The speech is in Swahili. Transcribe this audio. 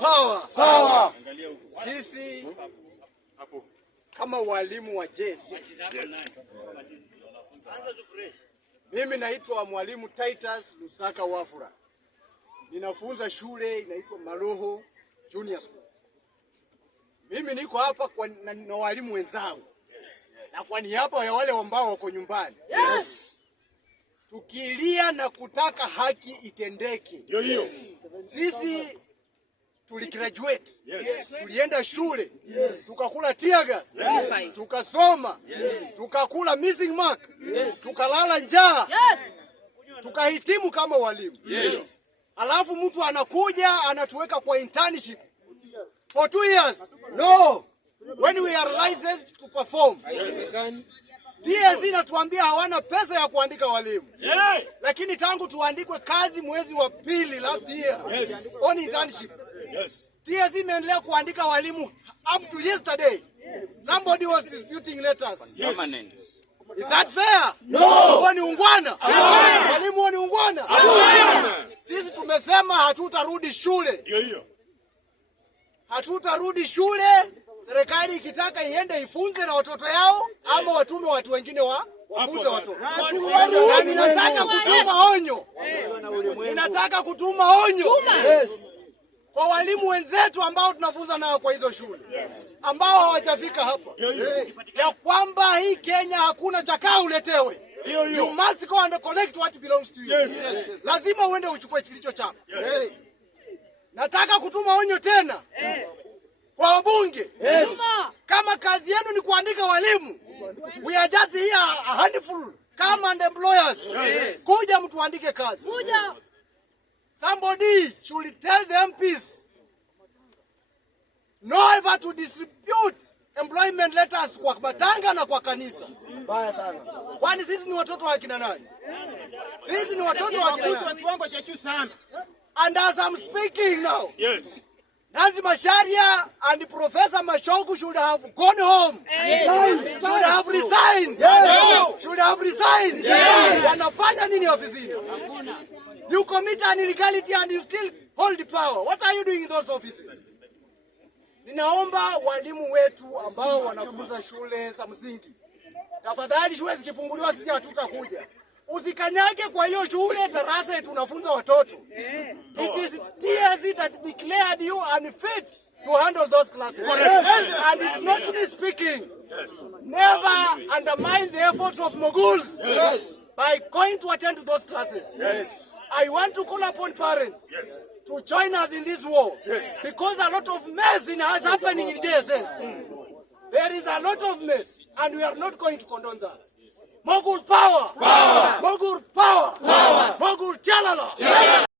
Power. Power. Sisi kama walimu wa jezi. Mimi naitwa mwalimu Titus Lusaka Wafula. Ninafunza shule inaitwa Maroho Junior School. Mimi niko hapa na walimu wenzangu. Na kwa niaba ya wale ambao wako nyumbani. Yes. Tukilia na kutaka haki itendeke. Hiyo. Sisi tuligraduate. Yes. Tulienda shule. Yes. Tukakula tear gas. Yes. Tukasoma. Yes. Tukakula missing mark. Yes. Tukalala njaa. Yes. Tukahitimu kama walimu. Yes. Alafu mtu anakuja anatuweka kwa internship for 2 years. No. When we are licensed to perform. Yes. TSC natuambia hawana pesa ya kuandika walimu. Yeah. Lakini tangu tuandikwe kazi mwezi wa pili last year. Yes. On internship. Yes. TSC imeendelea kuandika walimu up to yesterday. Somebody was disputing letters. Yes. Is that fair? No. Wao ni ungwana. Walimu wao ni ungwana. Sisi tumesema hatutarudi shule. Hiyo. Hatutarudi shule. Serikali ikitaka iende ifunze na watoto yao ama watume watu wengine wafunze watoto. Na ninataka kutuma onyo. Ninataka kutuma onyo. Yes. Kwa walimu wenzetu ambao tunafunza nao kwa hizo shule. Ambao hawajafika hapa. Ya kwamba hii Kenya hakuna chakaa uletewe. You must go and collect what belongs to you. Yes. Lazima uende uchukue kilicho chako. Hey. Nataka kutuma onyo tena. Kwa wabunge. Yes. Kama kazi yenu ni kuandika walimu. We are just here a handful. Come and employers. Yes. Kuja mtu andike kazi. Kuja. Somebody should tell the MPs no ever to distribute employment letters kwa matanga na kwa kanisa. Baya sana. Kwani sisi ni watoto wa kina nani? Sisi ni watoto wa kina nani? Kiwango cha juu sana. And as I'm speaking now. Yes. Nancy Macharia and Professor Mashogu should have gone home. Yes. Should have resigned. Yes. Should have resigned. Yes. Wanafanya nini ofisini? You commit an illegality and you still hold the power. What are you doing in those offices? Ninaomba walimu wetu ambao wanafunza shule za msingi. Tafadhali shule zikifunguliwa sisi hatutakuja. Usikanyage kwa hiyo shule darasa tunafunza watoto. It is TSC that declared you unfit to handle those classes. And it's not me speaking. Never undermine the efforts of moguls by going to attend to those classes. I want to call upon parents to join us in this war because a lot of mess is happening in JSS. There is a lot of mess and we are not going to condone that. Mogul power! Mogul power! Mogul Jalala!